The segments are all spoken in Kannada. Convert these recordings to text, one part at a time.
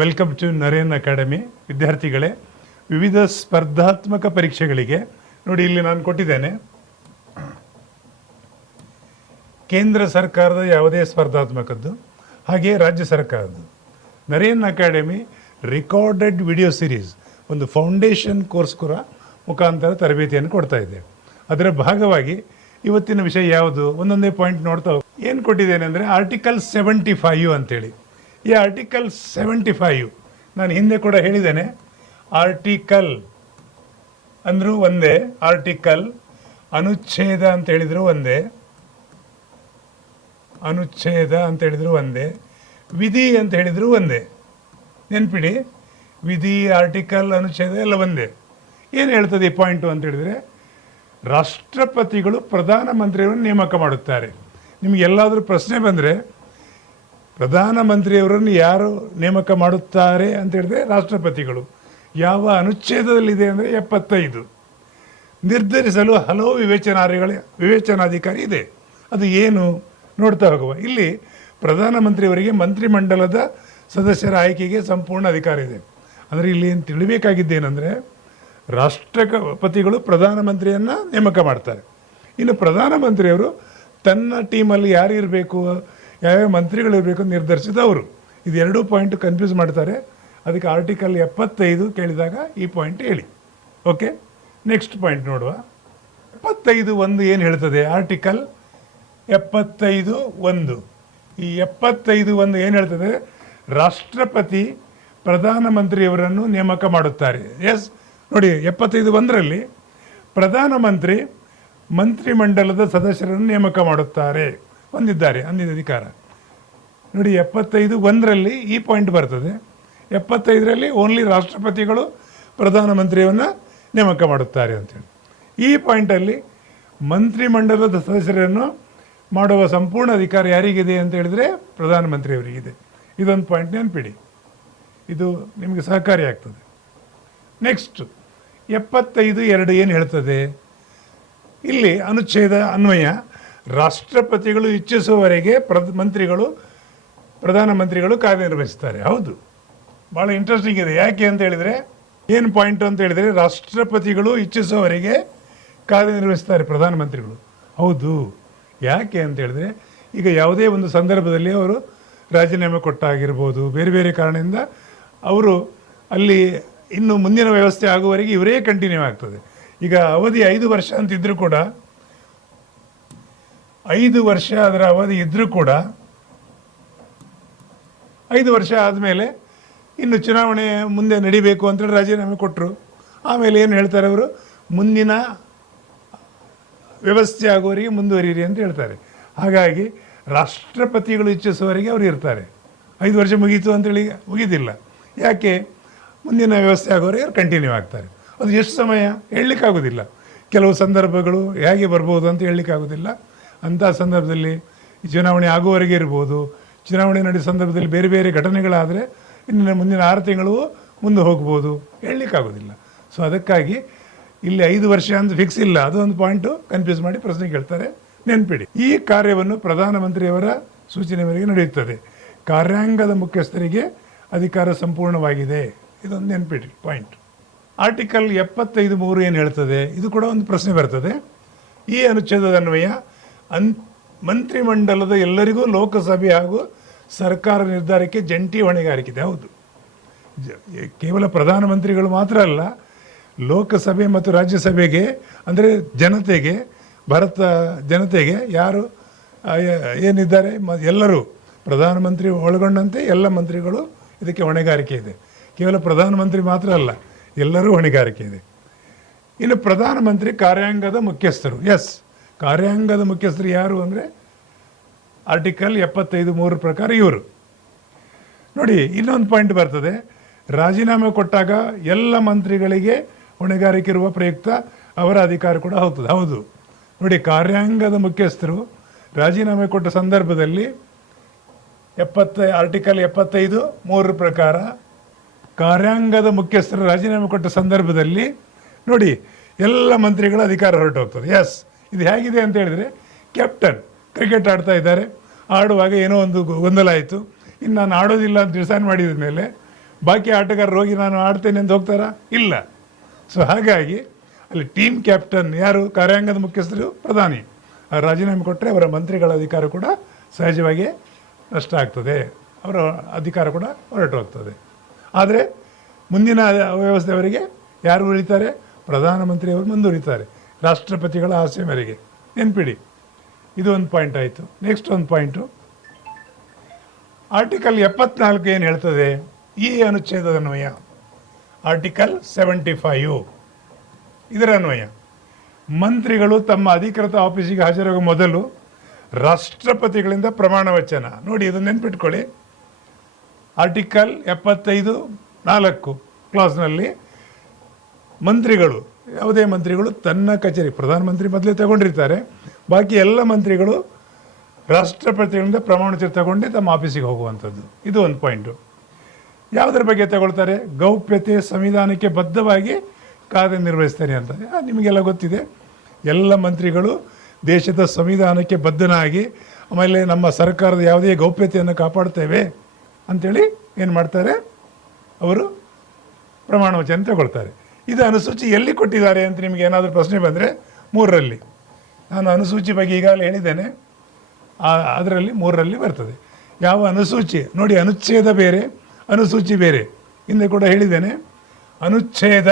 Welcome to Naren academy. ವಿದ್ಯಾರ್ಥಿಗಳೇ, ವಿವಿಧ ಸ್ಪರ್ಧಾತ್ಮಕ ಪರೀಕ್ಷೆಗಳಿಗೆ ನೋಡಿ ಇಲ್ಲಿ ನಾನು ಕೊಟ್ಟಿದ್ದೇನೆ. ಕೇಂದ್ರ ಸರ್ಕಾರದ ಯಾವುದೇ ಸ್ಪರ್ಧಾತ್ಮಕದ್ದು, ಹಾಗೆ ರಾಜ್ಯ ಸರ್ಕಾರದ್ದು. Naren academy recorded video series ಒಂದು ಫೌಂಡೇಶನ್ ಕೋರ್ಸ್ ಕೂಡ ಮುಖಾಂತರ ತರಬೇತಿಯನ್ನು ಕೊಡ್ತಾ ಇದೆ. ಅದರ ಭಾಗವಾಗಿ ಇವತ್ತಿನ ವಿಷಯ ಯಾವುದು, ಒಂದೊಂದೇ ಪಾಯಿಂಟ್ ನೋಡ್ತಾ ಹೋಗಿ. ಏನು ಕೊಟ್ಟಿದ್ದೇನೆ ಅಂದರೆ ಆರ್ಟಿಕಲ್ 75 ಅಂತೇಳಿ. ಈ ಆರ್ಟಿಕಲ್ 75 ನಾನು ಹಿಂದೆ ಕೂಡ ಹೇಳಿದ್ದೇನೆ. ಆರ್ಟಿಕಲ್ ಅಂದರೂ ಒಂದೇ, ಆರ್ಟಿಕಲ್ ಅನುಚ್ಛೇದ ಅಂತ ಹೇಳಿದ್ರು ಒಂದೇ, ಅನುಚ್ಛೇದ ಅಂತ ಹೇಳಿದ್ರು ಒಂದೇ, ವಿಧಿ ಅಂತ ಹೇಳಿದ್ರು ಒಂದೇ. ನೆನ್ಪಿಡಿ, ವಿಧಿ, ಆರ್ಟಿಕಲ್, ಅನುಚ್ಛೇದ ಎಲ್ಲ ಒಂದೇ. ಏನು ಹೇಳ್ತದೆ ಈ ಪಾಯಿಂಟು ಅಂತ ಹೇಳಿದರೆ, ರಾಷ್ಟ್ರಪತಿಗಳು ಪ್ರಧಾನಮಂತ್ರಿಯವರನ್ನು ನೇಮಕ ಮಾಡುತ್ತಾರೆ. ನಿಮಗೆಲ್ಲಾದರೂ ಪ್ರಶ್ನೆ ಬಂದರೆ ಪ್ರಧಾನಮಂತ್ರಿಯವರನ್ನು ಯಾರು ನೇಮಕ ಮಾಡುತ್ತಾರೆ ಅಂತ ಹೇಳಿದ್ರೆ ರಾಷ್ಟ್ರಪತಿಗಳು. ಯಾವ ಅನುಚ್ಛೇದದಲ್ಲಿದೆ ಅಂದರೆ 75. ನಿರ್ಧರಿಸಲು ಹಲವು ವಿವೇಚನಾಧಿಕಾರಿ ಇದೆ. ಅದು ಏನು ನೋಡ್ತಾ ಹೋಗುವ. ಇಲ್ಲಿ ಪ್ರಧಾನಮಂತ್ರಿಯವರಿಗೆ ಮಂತ್ರಿಮಂಡಲದ ಸದಸ್ಯರ ಆಯ್ಕೆಗೆ ಸಂಪೂರ್ಣ ಅಧಿಕಾರ ಇದೆ. ಅಂದರೆ ಇಲ್ಲಿ ಏನು ತಿಳಿಬೇಕಾಗಿದ್ದೇನೆಂದರೆ, ರಾಷ್ಟ್ರಪತಿಗಳು ಪ್ರಧಾನಮಂತ್ರಿಯನ್ನು ನೇಮಕ ಮಾಡ್ತಾರೆ. ಇನ್ನು ಪ್ರಧಾನಮಂತ್ರಿಯವರು ತನ್ನ ಟೀಮಲ್ಲಿ ಯಾರು ಇರಬೇಕು, ಯಾವ್ಯಾವ ಮಂತ್ರಿಗಳಿರಬೇಕು ನಿರ್ಧರಿಸಿದವರು. ಇದು ಎರಡೂ ಪಾಯಿಂಟ್ ಕನ್ಫ್ಯೂಸ್ ಮಾಡ್ತಾರೆ. ಅದಕ್ಕೆ ಆರ್ಟಿಕಲ್ 75 ಕೇಳಿದಾಗ ಈ ಪಾಯಿಂಟ್ ಹೇಳಿ. ಓಕೆ, ನೆಕ್ಸ್ಟ್ ಪಾಯಿಂಟ್ ನೋಡುವ. 75(1) ಏನು ಹೇಳ್ತದೆ? ಆರ್ಟಿಕಲ್ 75(1). ಈ 75(1) ಏನು ಹೇಳ್ತದೆ? ರಾಷ್ಟ್ರಪತಿ ಪ್ರಧಾನಮಂತ್ರಿಯವರನ್ನು ನೇಮಕ ಮಾಡುತ್ತಾರೆ. ಎಸ್, ನೋಡಿ 75(1) ಪ್ರಧಾನಮಂತ್ರಿ ಮಂತ್ರಿಮಂಡಲದ ಸದಸ್ಯರನ್ನು ನೇಮಕ ಮಾಡುತ್ತಾರೆ ಹೊಂದಿದ್ದಾರೆ ಅಧಿಕಾರ. ನೋಡಿ 75(1) ಈ ಪಾಯಿಂಟ್ ಬರ್ತದೆ. 75 ಓನ್ಲಿ ರಾಷ್ಟ್ರಪತಿಗಳು ಪ್ರಧಾನಮಂತ್ರಿಯನ್ನು ನೇಮಕ ಮಾಡುತ್ತಾರೆ ಅಂತೇಳಿ. ಈ ಪಾಯಿಂಟಲ್ಲಿ ಮಂತ್ರಿಮಂಡಲದ ಸದಸ್ಯರನ್ನು ಮಾಡುವ ಸಂಪೂರ್ಣ ಅಧಿಕಾರ ಯಾರಿಗಿದೆ ಅಂತ ಹೇಳಿದರೆ ಪ್ರಧಾನಮಂತ್ರಿಯವರಿಗಿದೆ. ಇದೊಂದು ಪಾಯಿಂಟ್ ನೆನಪಿಡಿ, ಇದು ನಿಮಗೆ ಸಹಕಾರಿಯಾಗ್ತದೆ. ನೆಕ್ಸ್ಟ್ 75(2) ಏನು ಹೇಳ್ತದೆ? ಇಲ್ಲಿ ಅನುಚ್ಛೇದ ಅನ್ವಯ ರಾಷ್ಟ್ರಪತಿಗಳು ಇಚ್ಛಿಸುವವರೆಗೆ ಪ್ರಧಾನಮಂತ್ರಿಗಳು ಕಾರ್ಯನಿರ್ವಹಿಸ್ತಾರೆ. ಹೌದು, ಭಾಳ ಇಂಟ್ರೆಸ್ಟಿಂಗ್ ಇದೆ. ಯಾಕೆ ಅಂತ ಹೇಳಿದರೆ, ಏನು ಪಾಯಿಂಟ್ ಅಂತ ಹೇಳಿದರೆ, ರಾಷ್ಟ್ರಪತಿಗಳು ಇಚ್ಛಿಸುವವರೆಗೆ ಕಾರ್ಯನಿರ್ವಹಿಸ್ತಾರೆ ಪ್ರಧಾನಮಂತ್ರಿಗಳು. ಹೌದು, ಯಾಕೆ ಅಂತ ಹೇಳಿದ್ರೆ, ಈಗ ಯಾವುದೇ ಒಂದು ಸಂದರ್ಭದಲ್ಲಿ ಅವರು ರಾಜೀನಾಮೆ ಕೊಟ್ಟಾಗಿರ್ಬೋದು, ಬೇರೆ ಬೇರೆ ಕಾರಣದಿಂದ ಅವರು ಅಲ್ಲಿ ಇನ್ನು ಮುಂದಿನ ವ್ಯವಸ್ಥೆ ಆಗುವವರೆಗೆ ಇವರೇ ಕಂಟಿನ್ಯೂ ಆಗ್ತದೆ. ಈಗ ಅವಧಿ 5 ವರ್ಷ ಅಂತಿದ್ರೂ ಕೂಡ, 5 ವರ್ಷ ಅದರ ಅವಧಿ ಇದ್ದರೂ ಕೂಡ 5 ವರ್ಷ ಆದಮೇಲೆ ಇನ್ನು ಚುನಾವಣೆ ಮುಂದೆ ನಡಿಬೇಕು ಅಂತೇಳಿ ರಾಜೀನಾಮೆ ಕೊಟ್ಟರು. ಆಮೇಲೆ ಏನು ಹೇಳ್ತಾರೆ ಅವರು? ಮುಂದಿನ ವ್ಯವಸ್ಥೆ ಆಗುವವರೆಗೆ ಮುಂದುವರಿಯಿರಿ ಅಂತ ಹೇಳ್ತಾರೆ. ಹಾಗಾಗಿ ರಾಷ್ಟ್ರಪತಿಗಳು ಇಚ್ಛಿಸುವವರೆಗೆ ಅವರು ಇರ್ತಾರೆ. 5 ವರ್ಷ ಮುಗೀತು ಅಂತೇಳಿ ಮುಗಿದಿಲ್ಲ. ಯಾಕೆ? ಮುಂದಿನ ವ್ಯವಸ್ಥೆ ಆಗೋವರೆಗೆ ಅವ್ರು ಕಂಟಿನ್ಯೂ ಆಗ್ತಾರೆ. ಅದು ಎಷ್ಟು ಸಮಯ ಹೇಳಲಿಕ್ಕಾಗೋದಿಲ್ಲ. ಕೆಲವು ಸಂದರ್ಭಗಳು ಹೇಗೆ ಬರ್ಬೋದು ಅಂತ ಹೇಳಲಿಕ್ಕಾಗೋದಿಲ್ಲ. ಅಂಥ ಸಂದರ್ಭದಲ್ಲಿ ಚುನಾವಣೆ ಆಗುವವರೆಗೆ ಇರ್ಬೋದು. ಚುನಾವಣೆ ನಡೆಯೋ ಸಂದರ್ಭದಲ್ಲಿ ಬೇರೆ ಬೇರೆ ಘಟನೆಗಳಾದರೆ ಇನ್ನು ಮುಂದಿನ 6 ತಿಂಗಳು ಮುಂದೆ ಹೋಗ್ಬೋದು, ಹೇಳಲಿಕ್ಕಾಗೋದಿಲ್ಲ. ಸೊ ಅದಕ್ಕಾಗಿ ಇಲ್ಲಿ 5 ವರ್ಷ ಅಂತ ಫಿಕ್ಸ್ ಇಲ್ಲ. ಅದೊಂದು ಪಾಯಿಂಟು ಕನ್ಫ್ಯೂಸ್ ಮಾಡಿ ಪ್ರಶ್ನೆ ಕೇಳ್ತಾರೆ, ನೆನ್ಪಿಡಿ. ಈ ಕಾರ್ಯವನ್ನು ಪ್ರಧಾನಮಂತ್ರಿಯವರ ಸೂಚನೆ ಮೇರೆಗೆ ನಡೆಯುತ್ತದೆ. ಕಾರ್ಯಾಂಗದ ಮುಖ್ಯಸ್ಥರಿಗೆ ಅಧಿಕಾರ ಸಂಪೂರ್ಣವಾಗಿದೆ. ಇದೊಂದು ನೆನ್ಪಿಡಿ ಪಾಯಿಂಟ್. ಆರ್ಟಿಕಲ್ 75(3) ಏನು ಹೇಳ್ತದೆ? ಇದು ಕೂಡ ಒಂದು ಪ್ರಶ್ನೆ ಬರ್ತದೆ. ಈ ಅನುಚ್ಛೇದದ ಅನ್ವಯ ಮಂತ್ರಿಮಂಡಲದ ಎಲ್ಲರಿಗೂ ಲೋಕಸಭೆ ಹಾಗೂ ಸರ್ಕಾರ ನಿರ್ಧಾರಕ್ಕೆ ಜಂಟಿ ಹೊಣೆಗಾರಿಕೆ ಇದೆ. ಹೌದು, ಕೇವಲ ಪ್ರಧಾನಮಂತ್ರಿಗಳು ಮಾತ್ರ ಅಲ್ಲ, ಲೋಕಸಭೆ ಮತ್ತು ರಾಜ್ಯಸಭೆಗೆ, ಅಂದರೆ ಜನತೆಗೆ, ಭಾರತ ಜನತೆಗೆ ಯಾರು ಏನಿದ್ದಾರೆ ಎಲ್ಲರೂ, ಪ್ರಧಾನಮಂತ್ರಿ ಒಳಗೊಂಡಂತೆ ಎಲ್ಲ ಮಂತ್ರಿಗಳು ಇದಕ್ಕೆ ಹೊಣೆಗಾರಿಕೆ ಇದೆ. ಕೇವಲ ಪ್ರಧಾನಮಂತ್ರಿ ಮಾತ್ರ ಅಲ್ಲ, ಎಲ್ಲರೂ ಹೊಣೆಗಾರಿಕೆ ಇದೆ. ಇನ್ನು ಪ್ರಧಾನಮಂತ್ರಿ ಕಾರ್ಯಾಂಗದ ಮುಖ್ಯಸ್ಥರು. ಎಸ್, ಕಾರ್ಯಾಂಗದ ಮುಖ್ಯಸ್ಥರು ಯಾರು ಅಂದರೆ ಆರ್ಟಿಕಲ್ 75(3) ಪ್ರಕಾರ ಇವರು. ನೋಡಿ, ಇನ್ನೊಂದು ಪಾಯಿಂಟ್ ಬರ್ತದೆ. ರಾಜೀನಾಮೆ ಕೊಟ್ಟಾಗ ಎಲ್ಲ ಮಂತ್ರಿಗಳಿಗೆ ಹೊಣೆಗಾರಿಕೆ ಇರುವ ಪ್ರಯುಕ್ತ ಅವರ ಅಧಿಕಾರ ಕೂಡ ಹೋಗ್ತದೆ. ಹೌದು, ನೋಡಿ, ಕಾರ್ಯಾಂಗದ ಮುಖ್ಯಸ್ಥರು ರಾಜೀನಾಮೆ ಕೊಟ್ಟ ಸಂದರ್ಭದಲ್ಲಿ ಆರ್ಟಿಕಲ್ 75(3) ಪ್ರಕಾರ ಕಾರ್ಯಾಂಗದ ಮುಖ್ಯಸ್ಥರು ರಾಜೀನಾಮೆ ಕೊಟ್ಟ ಸಂದರ್ಭದಲ್ಲಿ ನೋಡಿ ಎಲ್ಲ ಮಂತ್ರಿಗಳ ಅಧಿಕಾರ ಹೊರಟು ಹೋಗ್ತದೆ. ಎಸ್, ಇದು ಹೇಗಿದೆ ಅಂತ ಹೇಳಿದರೆ, ಕ್ಯಾಪ್ಟನ್ ಕ್ರಿಕೆಟ್ ಆಡ್ತಾ ಇದ್ದಾರೆ, ಆಡುವಾಗ ಏನೋ ಒಂದು ಗೊಂದಲ ಆಯಿತು, ಇನ್ನು ನಾನು ಆಡೋದಿಲ್ಲ ಅಂತ ಡಿಸೈಡ್ ಮಾಡಿದ ಮೇಲೆ ಬಾಕಿ ಆಟಗಾರರು ಹೋಗಿ ನಾನು ಆಡ್ತೇನೆ ಅಂತ ಹೋಗ್ತಾರಾ? ಇಲ್ಲ. ಸೊ ಹಾಗಾಗಿ ಅಲ್ಲಿ ಟೀಮ್ ಕ್ಯಾಪ್ಟನ್ ಯಾರು? ಕಾರ್ಯಾಂಗದ ಮುಖ್ಯಸ್ಥರು ಪ್ರಧಾನಿ. ರಾಜೀನಾಮೆ ಕೊಟ್ಟರೆ ಅವರ ಮಂತ್ರಿಗಳ ಅಧಿಕಾರ ಕೂಡ ಸಹಜವಾಗಿ ನಷ್ಟ ಆಗ್ತದೆ, ಅವರ ಅಧಿಕಾರ ಕೂಡ ಹೊರಟು ಹೋಗ್ತದೆ. ಆದರೆ ಮುಂದಿನ ವ್ಯವಸ್ಥೆಯವರಿಗೆ ಯಾರು ಉಳಿತಾರೆ? ಪ್ರಧಾನಮಂತ್ರಿಯವರು ಮುಂದುವರಿತಾರೆ ರಾಷ್ಟ್ರಪತಿಗಳ ಆಸೆ ಮೇರೆಗೆ. ನೆನ್ಪಿಡಿ, ಇದು ಒಂದು ಪಾಯಿಂಟ್ ಆಯಿತು. ನೆಕ್ಸ್ಟ್ ಒಂದು ಪಾಯಿಂಟು, ಆರ್ಟಿಕಲ್ 74 ಏನು ಹೇಳ್ತದೆ? ಈ ಅನುಚ್ಛೇದದ ಅನ್ವಯ ಆರ್ಟಿಕಲ್ 75 ಇದರ ಅನ್ವಯ ಮಂತ್ರಿಗಳು ತಮ್ಮ ಅಧಿಕೃತ ಆಫೀಸಿಗೆ ಹಾಜರಾಗುವ ಮೊದಲು ರಾಷ್ಟ್ರಪತಿಗಳಿಂದ ಪ್ರಮಾಣ ವಚನ. ನೋಡಿ, ಇದನ್ನು ನೆನ್ಪಿಟ್ಕೊಳ್ಳಿ. ಆರ್ಟಿಕಲ್ 75(4) ಕ್ಲಾಸ್ನಲ್ಲಿ ಮಂತ್ರಿಗಳು, ಯಾವುದೇ ಮಂತ್ರಿಗಳು ತನ್ನ ಕಚೇರಿ, ಪ್ರಧಾನಮಂತ್ರಿ ಮೊದಲೇ ತಗೊಂಡಿರ್ತಾರೆ, ಬಾಕಿ ಎಲ್ಲ ಮಂತ್ರಿಗಳು ರಾಷ್ಟ್ರಪತಿಗಳಿಂದ ಪ್ರಮಾಣ ವಚನ ತಗೊಂಡು ತಮ್ಮ ಆಫೀಸಿಗೆ ಹೋಗುವಂಥದ್ದು. ಇದು ಒಂದು ಪಾಯಿಂಟು. ಯಾವುದರ ಬಗ್ಗೆ ತಗೊಳ್ತಾರೆ? ಗೌಪ್ಯತೆ, ಸಂವಿಧಾನಕ್ಕೆ ಬದ್ಧವಾಗಿ ಕಾರ್ಯನಿರ್ವಹಿಸ್ತಾರೆ ಅಂತ ನಿಮಗೆಲ್ಲ ಗೊತ್ತಿದೆ. ಎಲ್ಲ ಮಂತ್ರಿಗಳು ದೇಶದ ಸಂವಿಧಾನಕ್ಕೆ ಬದ್ಧನಾಗಿ, ಆಮೇಲೆ ನಮ್ಮ ಸರ್ಕಾರದ ಯಾವುದೇ ಗೌಪ್ಯತೆಯನ್ನು ಕಾಪಾಡ್ತೇವೆ ಅಂಥೇಳಿ ಏನು ಮಾಡ್ತಾರೆ? ಅವರು ಪ್ರಮಾಣ ವಚನ ತಗೊಳ್ತಾರೆ. ಇದು ಅನುಸೂಚಿ ಎಲ್ಲಿ ಕೊಟ್ಟಿದ್ದಾರೆ ಅಂತ ನಿಮಗೆ ಏನಾದರೂ ಪ್ರಶ್ನೆ ಬಂದರೆ 3ರಲ್ಲಿ. ನಾನು ಅನುಸೂಚಿ ಬಗ್ಗೆ ಈಗಾಗಲೇ ಹೇಳಿದ್ದೇನೆ, ಅದರಲ್ಲಿ 3ರಲ್ಲಿ ಬರ್ತದೆ. ಯಾವ ಅನುಸೂಚಿ? ನೋಡಿ, ಅನುಚ್ಛೇದ ಬೇರೆ, ಅನುಸೂಚಿ ಬೇರೆ. ಹಿಂದೆ ಕೂಡ ಹೇಳಿದ್ದೇನೆ. ಅನುಚ್ಛೇದ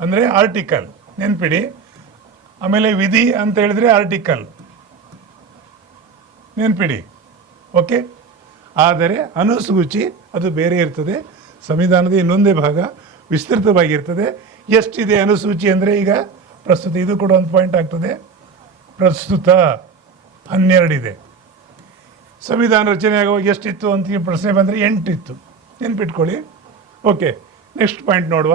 ಅಂದರೆ ಆರ್ಟಿಕಲ್, ನೆನ್ಪಿಡಿ. ಆಮೇಲೆ ವಿಧಿ ಅಂತ ಹೇಳಿದ್ರೆ ಆರ್ಟಿಕಲ್, ನೆನ್ಪಿಡಿ. ಓಕೆ. ಆದರೆ ಅನುಸೂಚಿ ಅದು ಬೇರೆ ಇರ್ತದೆ. ಸಂವಿಧಾನದ ಇನ್ನೊಂದೇ ಭಾಗ ವಿಸ್ತೃತವಾಗಿರ್ತದೆ. ಎಷ್ಟಿದೆ ಅನುಸೂಚಿ ಅಂದರೆ ಈಗ ಪ್ರಸ್ತುತ ಇದು ಕೂಡ ಒಂದು ಪಾಯಿಂಟ್ ಆಗ್ತದೆ. ಪ್ರಸ್ತುತ 12 ಇದೆ. ಸಂವಿಧಾನ ರಚನೆ ಆಗುವಾಗ ಎಷ್ಟಿತ್ತು ಅಂತ ಪ್ರಶ್ನೆ ಬಂದರೆ 8 ಇತ್ತು. ನೆನ್ಪಿಟ್ಕೊಳ್ಳಿ. ಓಕೆ, ನೆಕ್ಸ್ಟ್ ಪಾಯಿಂಟ್ ನೋಡುವ.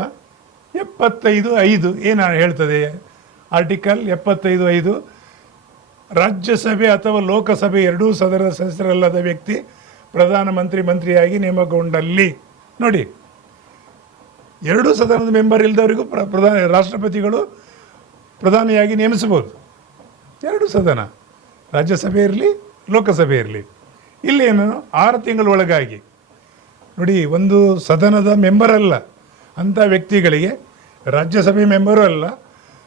75(5) ಏನು ಹೇಳ್ತದೆ? ಆರ್ಟಿಕಲ್ 75(5) ರಾಜ್ಯಸಭೆ ಅಥವಾ ಲೋಕಸಭೆ ಎರಡೂ ಸದನದ ಸದಸ್ಯರಲ್ಲದ ವ್ಯಕ್ತಿ ಮಂತ್ರಿಯಾಗಿ ನೇಮಕಗೊಂಡಲ್ಲಿ, ನೋಡಿ, ಎರಡೂ ಸದನದ ಮೆಂಬರ್ ಇಲ್ಲದವರಿಗೂ ರಾಷ್ಟ್ರಪತಿಗಳು ಪ್ರಧಾನಿಯಾಗಿ ನೇಮಿಸಬಹುದು. ಎರಡು ಸದನ, ರಾಜ್ಯಸಭೆ ಇರಲಿ ಲೋಕಸಭೆ ಇರಲಿ. ಇಲ್ಲೇನು 6 ತಿಂಗಳ ಒಳಗಾಗಿ, ನೋಡಿ, ಒಂದು ಸದನದ ಮೆಂಬರ್ ಅಲ್ಲ ಅಂಥ ವ್ಯಕ್ತಿಗಳಿಗೆ, ರಾಜ್ಯಸಭೆ ಮೆಂಬರು ಅಲ್ಲ,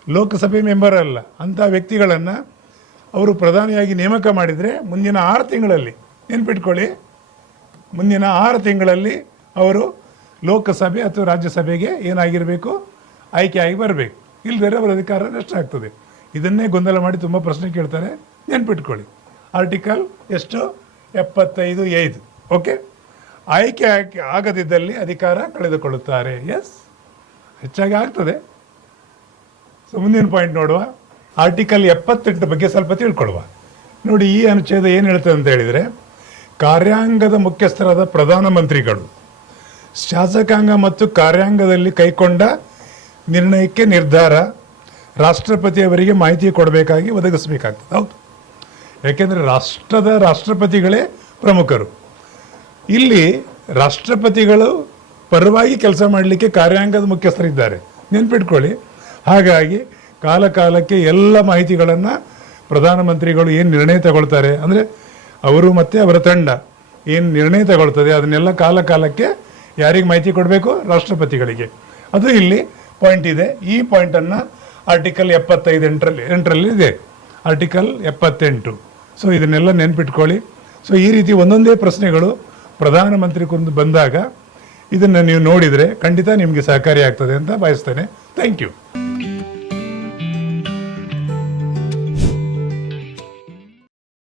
ಲೋಕಸಭೆ ಮೆಂಬರ್ ಅಲ್ಲ, ಅಂಥ ವ್ಯಕ್ತಿಗಳನ್ನು ಅವರು ಪ್ರಧಾನಿಯಾಗಿ ನೇಮಕ ಮಾಡಿದರೆ ಮುಂದಿನ 6 ತಿಂಗಳಲ್ಲಿ, ನೆನ್ಪಿಟ್ಕೊಳ್ಳಿ, ಮುಂದಿನ 6 ತಿಂಗಳಲ್ಲಿ ಅವರು ಲೋಕಸಭೆ ಅಥವಾ ರಾಜ್ಯಸಭೆಗೆ ಏನಾಗಿರಬೇಕು? ಆಯ್ಕೆಯಾಗಿ ಬರಬೇಕು. ಇಲ್ಲದೇ ಅವರ ಅಧಿಕಾರ ನಷ್ಟ ಆಗ್ತದೆ. ಇದನ್ನೇ ಗೊಂದಲ ಮಾಡಿ ತುಂಬ ಪ್ರಶ್ನೆ ಕೇಳ್ತಾರೆ. ನೆನ್ಪಿಟ್ಕೊಳ್ಳಿ. ಆರ್ಟಿಕಲ್ ಎಷ್ಟು? 75(5). ಓಕೆ. ಆಯ್ಕೆ ಆಗದಿದ್ದಲ್ಲಿ ಅಧಿಕಾರ ಕಳೆದುಕೊಳ್ಳುತ್ತಾರೆ. ಎಸ್, ಹೆಚ್ಚಾಗಿ ಆಗ್ತದೆ. ಸೊ ಮುಂದಿನ ಪಾಯಿಂಟ್ ನೋಡುವ. ಆರ್ಟಿಕಲ್ 78 ಬಗ್ಗೆ ಸ್ವಲ್ಪ ತಿಳ್ಕೊಳ್ಳುವ. ನೋಡಿ, ಈ ಅನುಚ್ಛೇದ ಏನು ಹೇಳ್ತದೆ ಅಂತ ಹೇಳಿದರೆ, ಕಾರ್ಯಾಂಗದ ಮುಖ್ಯಸ್ಥರಾದ ಪ್ರಧಾನಮಂತ್ರಿಗಳು ಶಾಸಕಾಂಗ ಮತ್ತು ಕಾರ್ಯಾಂಗದಲ್ಲಿ ಕೈಗೊಂಡ ನಿರ್ಣಯಕ್ಕೆ ನಿರ್ಧಾರ ರಾಷ್ಟ್ರಪತಿಯವರಿಗೆ ಮಾಹಿತಿ ಕೊಡಬೇಕಾಗಿ ಒದಗಿಸಬೇಕಾಗ್ತದೆ. ಹೌದು, ಯಾಕೆಂದರೆ ರಾಷ್ಟ್ರಪತಿಗಳೇ ಪ್ರಮುಖರು. ಇಲ್ಲಿ ರಾಷ್ಟ್ರಪತಿಗಳು ಪರವಾಗಿ ಕೆಲಸ ಮಾಡಲಿಕ್ಕೆ ಕಾರ್ಯಾಂಗದ ಮುಖ್ಯಸ್ಥರಿದ್ದಾರೆ, ನೆನ್ಪಿಟ್ಕೊಳ್ಳಿ. ಹಾಗಾಗಿ ಕಾಲಕ್ಕೆ ಎಲ್ಲ ಮಾಹಿತಿಗಳನ್ನು ಪ್ರಧಾನಮಂತ್ರಿಗಳು ಏನು ನಿರ್ಣಯ ತಗೊಳ್ತಾರೆ, ಅಂದರೆ ಅವರು ಮತ್ತು ಅವರ ತಂಡ ಏನು ನಿರ್ಣಯ ತಗೊಳ್ತದೆ, ಅದನ್ನೆಲ್ಲ ಕಾಲಕ್ಕೆ ಯಾರಿಗೆ ಮಾಹಿತಿ ಕೊಡಬೇಕು? ರಾಷ್ಟ್ರಪತಿಗಳಿಗೆ. ಅದು ಇಲ್ಲಿ ಪಾಯಿಂಟ್ ಇದೆ. ಈ ಪಾಯಿಂಟನ್ನು ಆರ್ಟಿಕಲ್ 78ರಲ್ಲಿ ಇದೆ, ಆರ್ಟಿಕಲ್ 78. ಸೊ ಇದನ್ನೆಲ್ಲ ನೆನ್ಪಿಟ್ಕೊಳ್ಳಿ. ಸೊ ಈ ರೀತಿ ಒಂದೊಂದೇ ಪ್ರಶ್ನೆಗಳು ಪ್ರಧಾನಮಂತ್ರಿ ಕುರಿತು ಬಂದಾಗ ಇದನ್ನು ನೀವು ನೋಡಿದರೆ ಖಂಡಿತ ನಿಮಗೆ ಸಹಕಾರಿ ಆಗ್ತದೆ ಅಂತ ಭಾವಿಸ್ತೇನೆ. Thank you.